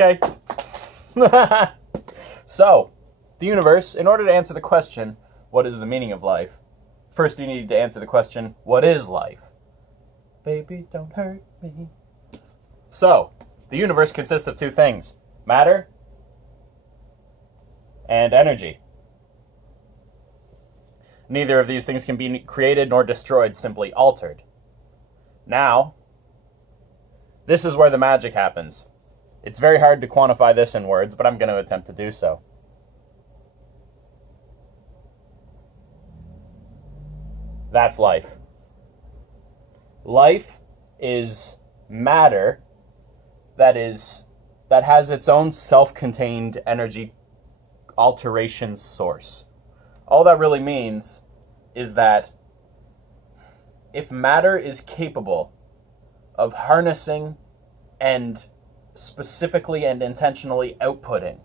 Okay. So, the universe, in order to answer the question, what is the meaning of life? First you need to answer the question, what is life? Baby, don't hurt me. So, the universe consists of two things, matter and energy. Neither of these things can be created nor destroyed, simply altered. Now, this is where the magic happens. It's very hard to quantify this in words, but I'm going to attempt to do so. That's life. Life is matter that has its own self-contained energy alteration source. All that really means is that if matter is capable of harnessing and specifically and intentionally outputting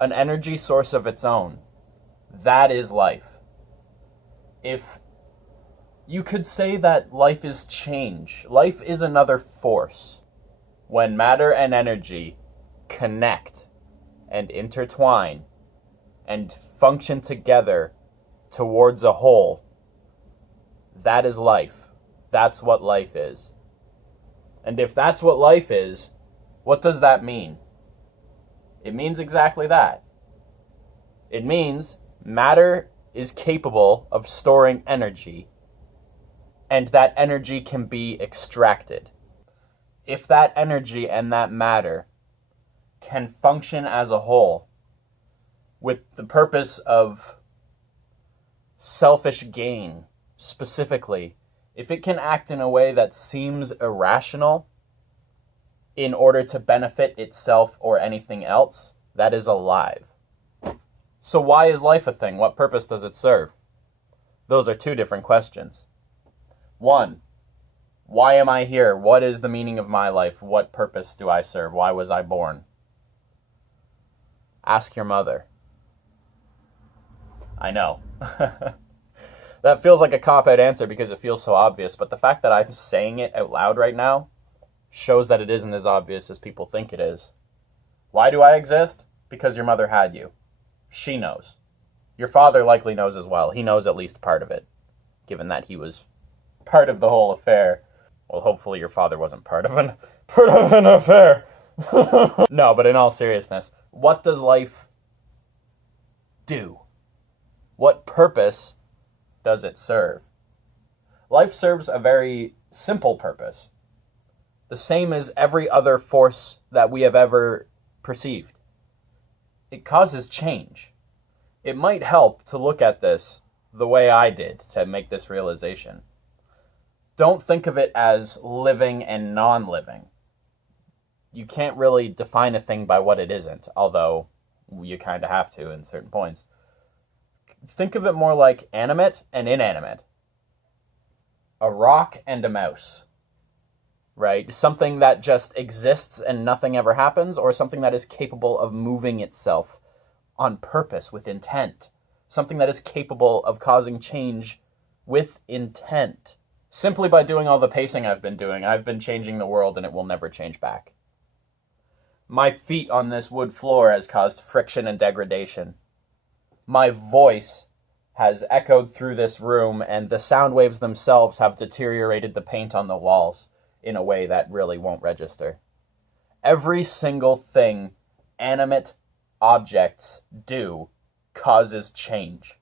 an energy source of its own, that is life. If you could say that life is change, life is another force. When matter and energy connect and intertwine and function together towards a whole, that is life. That's what life is. And if that's what life is, what does that mean? It means exactly that. It means matter is capable of storing energy, and that energy can be extracted. If that energy and that matter can function as a whole with the purpose of selfish gain, specifically, if it can act in a way that seems irrational in order to benefit itself or anything else, that is alive. So why is life a thing? What purpose does it serve? Those are two different questions. One, why am I here? What is the meaning of my life? What purpose do I serve? Why was I born? Ask your mother. I know. That feels like a cop-out answer because it feels so obvious, but the fact that I'm saying it out loud right now shows that it isn't as obvious as people think it is. Why do I exist? Because your mother had you. She knows. Your father likely knows as well. He knows at least part of it, given that he was part of the whole affair. Well, hopefully your father wasn't part of an affair. No, but in all seriousness, what does life do? What purpose does it serve? Life serves a very simple purpose, the same as every other force that we have ever perceived. It causes change. It might help to look at this the way I did to make this realization. Don't think of it as living and non-living. You can't really define a thing by what it isn't, although you kind of have to in certain points. Think of it more like animate and inanimate. A rock and a mouse. Right? Something that just exists and nothing ever happens, or something that is capable of moving itself on purpose, with intent. Something that is capable of causing change with intent. Simply by doing all the pacing I've been doing, I've been changing the world and it will never change back. My feet on this wood floor has caused friction and degradation. My voice has echoed through this room, and the sound waves themselves have deteriorated the paint on the walls in a way that really won't register. Every single thing animate objects do causes change.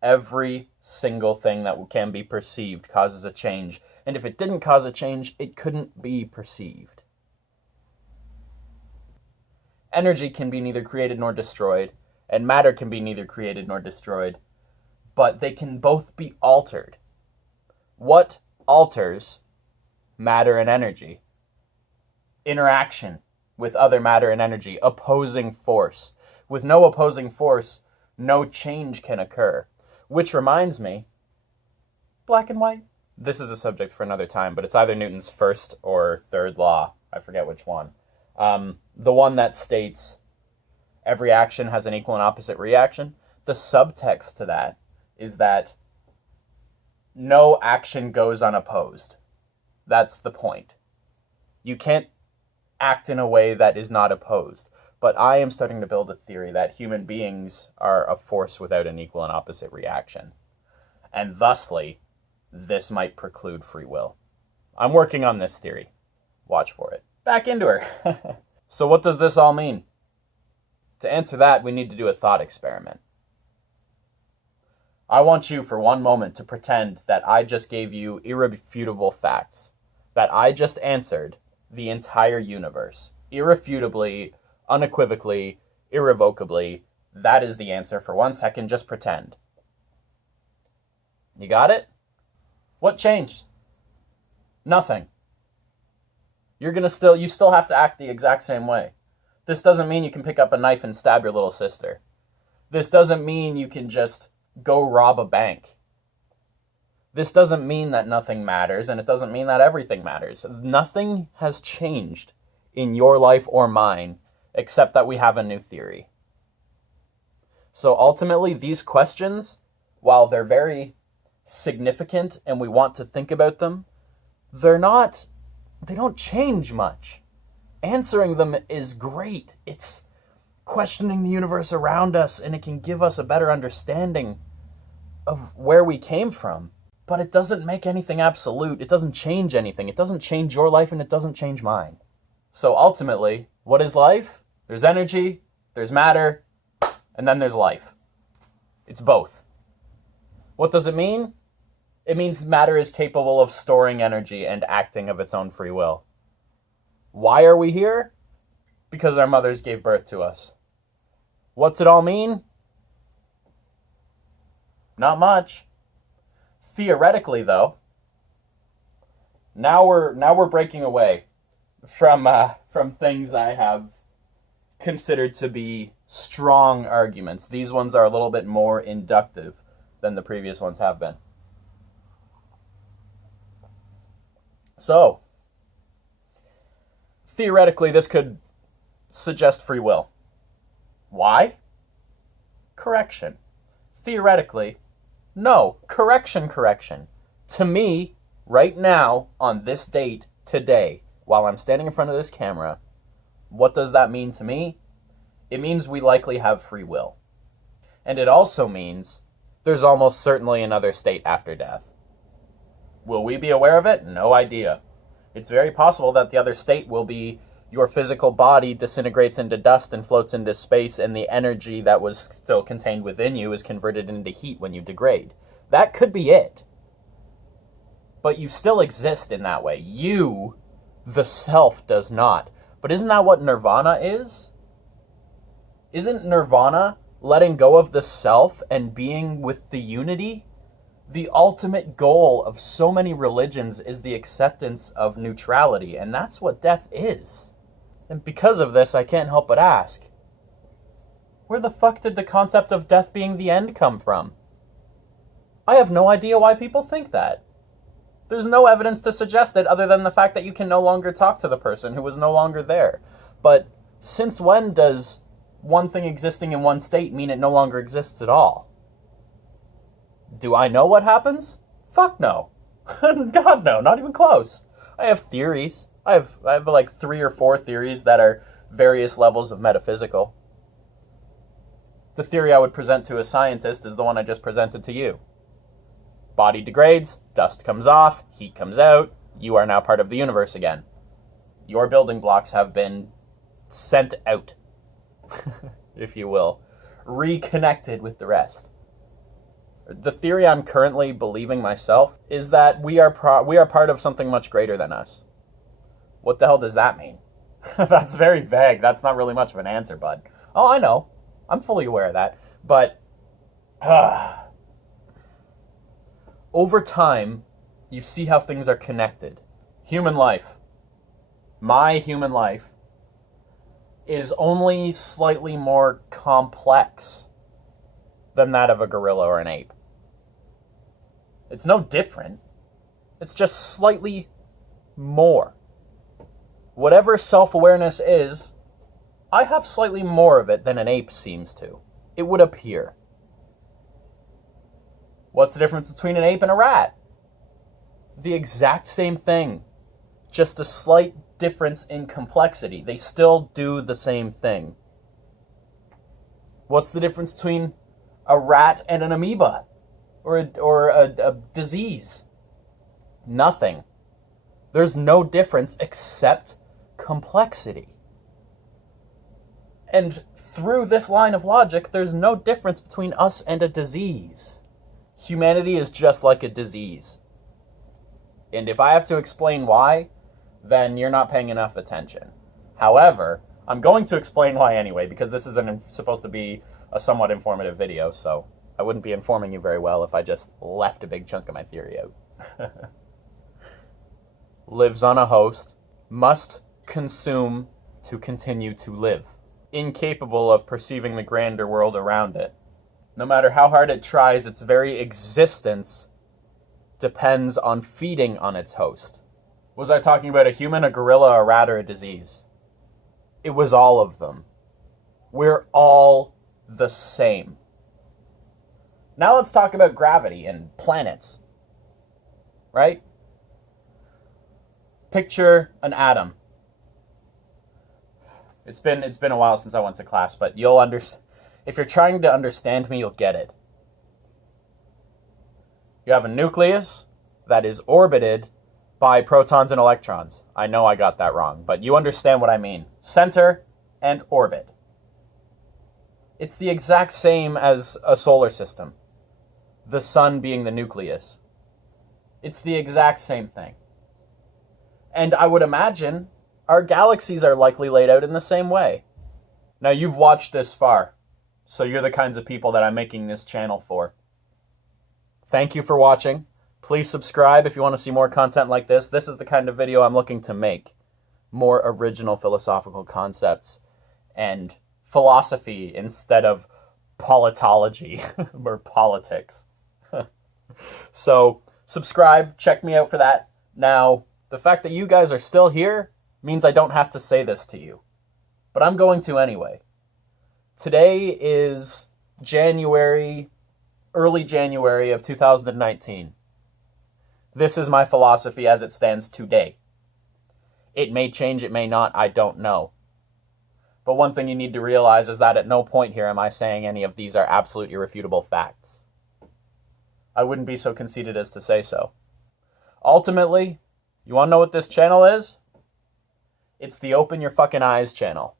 Every single thing that can be perceived causes a change, and if it didn't cause a change, it couldn't be perceived. Energy can be neither created nor destroyed, and matter can be neither created nor destroyed, but they can both be altered. What alters matter and energy? Interaction with other matter and energy, opposing force. With no opposing force, no change can occur. Which reminds me, black and white. This is a subject for another time, but it's either Newton's first or third law. I forget which one. The one that states every action has an equal and opposite reaction. The subtext to that is that no action goes unopposed. That's the point. You can't act in a way that is not opposed. But I am starting to build a theory that human beings are a force without an equal and opposite reaction. And thusly, this might preclude free will. I'm working on this theory. Watch for it. Back into her. So what does this all mean? To answer that, we need to do a thought experiment. I want you for one moment to pretend that I just gave you irrefutable facts, that I just answered the entire universe. Irrefutably, unequivocally, irrevocably. That is the answer. For 1 second, just pretend. You got it? What changed? Nothing. You still have to act the exact same way. This doesn't mean you can pick up a knife and stab your little sister. This doesn't mean you can just go rob a bank. This doesn't mean that nothing matters, and it doesn't mean that everything matters. Nothing has changed in your life or mine, except that we have a new theory. So ultimately, these questions, while they're very significant and we want to think about them, they don't change much. Answering them is great. It's questioning the universe around us, and it can give us a better understanding of where we came from. But it doesn't make anything absolute. It doesn't change anything. It doesn't change your life, and it doesn't change mine. So ultimately, what is life? There's energy, there's matter, and then there's life. It's both. What does it mean? It means matter is capable of storing energy and acting of its own free will. Why are we here? Because our mothers gave birth to us. What's it all mean? Not much. Theoretically, though, now we're breaking away from things I have considered to be strong arguments. These ones are a little bit more inductive than the previous ones have been. So, theoretically, this could suggest free will. Why? Correction. Theoretically, no. Correction. To me, right now, on this date, today, while I'm standing in front of this camera, what does that mean to me? It means we likely have free will. And it also means there's almost certainly another state after death. Will we be aware of it? No idea. It's very possible that the other state will be your physical body disintegrates into dust and floats into space, and the energy that was still contained within you is converted into heat when you degrade. That could be it. But you still exist in that way. You, the self, does not. But isn't that what nirvana is? Isn't nirvana letting go of the self and being with the unity? The ultimate goal of so many religions is the acceptance of neutrality, and that's what death is. And because of this, I can't help but ask, where the fuck did the concept of death being the end come from? I have no idea why people think that. There's no evidence to suggest it other than the fact that you can no longer talk to the person who was no longer there. But since when does one thing existing in one state mean it no longer exists at all? Do I know what happens? Fuck no. God no, not even close. I have theories. I have like 3 or 4 theories that are various levels of metaphysical. The theory I would present to a scientist is the one I just presented to you. Body degrades, dust comes off, heat comes out, you are now part of the universe again. Your building blocks have been sent out, if you will, reconnected with the rest. The theory I'm currently believing myself is that we are part of something much greater than us. What the hell does that mean? That's very vague. That's not really much of an answer, bud. Oh, I know. I'm fully aware of that. But over time, you see how things are connected. Human life, my human life, is only slightly more complex than that of a gorilla or an ape. It's no different. It's just slightly more. Whatever self-awareness is, I have slightly more of it than an ape seems to. It would appear. What's the difference between an ape and a rat? The exact same thing. Just a slight difference in complexity. They still do the same thing. What's the difference between a rat and an amoeba? Or a disease? Nothing. There's no difference except complexity. And through this line of logic, there's no difference between us and a disease. Humanity is just like a disease. And if I have to explain why, then you're not paying enough attention. However, I'm going to explain why anyway, because this is supposed to be a somewhat informative video, so I wouldn't be informing you very well if I just left a big chunk of my theory out. Lives on a host, must consume to continue to live. Incapable of perceiving the grander world around it. No matter how hard it tries, its very existence depends on feeding on its host. Was I talking about a human, a gorilla, a rat, or a disease? It was all of them. We're all the same. Now let's talk about gravity and planets. Right? Picture an atom. It's been a while since I went to class, but if you're trying to understand me, you'll get it. You have a nucleus that is orbited by protons and electrons. I know I got that wrong, but you understand what I mean. Center and orbit. It's the exact same as a solar system. The sun being the nucleus. It's the exact same thing. And I would imagine our galaxies are likely laid out in the same way. Now, you've watched this far, so you're the kinds of people that I'm making this channel for. Thank you for watching. Please subscribe if you want to see more content like this. This is the kind of video I'm looking to make. More original philosophical concepts and philosophy instead of politology or politics. So, subscribe, check me out for that. Now, the fact that you guys are still here means I don't have to say this to you. But I'm going to anyway. Today is early January of 2019. This is my philosophy as it stands today. It may change, it may not, I don't know. But one thing you need to realize is that at no point here am I saying any of these are absolute irrefutable facts. I wouldn't be so conceited as to say so. Ultimately, you want to know what this channel is? It's the Open Your Fucking Eyes channel.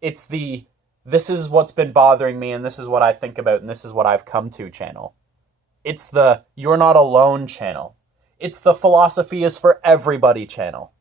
It's the this is what's been bothering me and this is what I think about and this is what I've come to channel. It's the You're Not Alone channel. It's the Philosophy is for Everybody channel.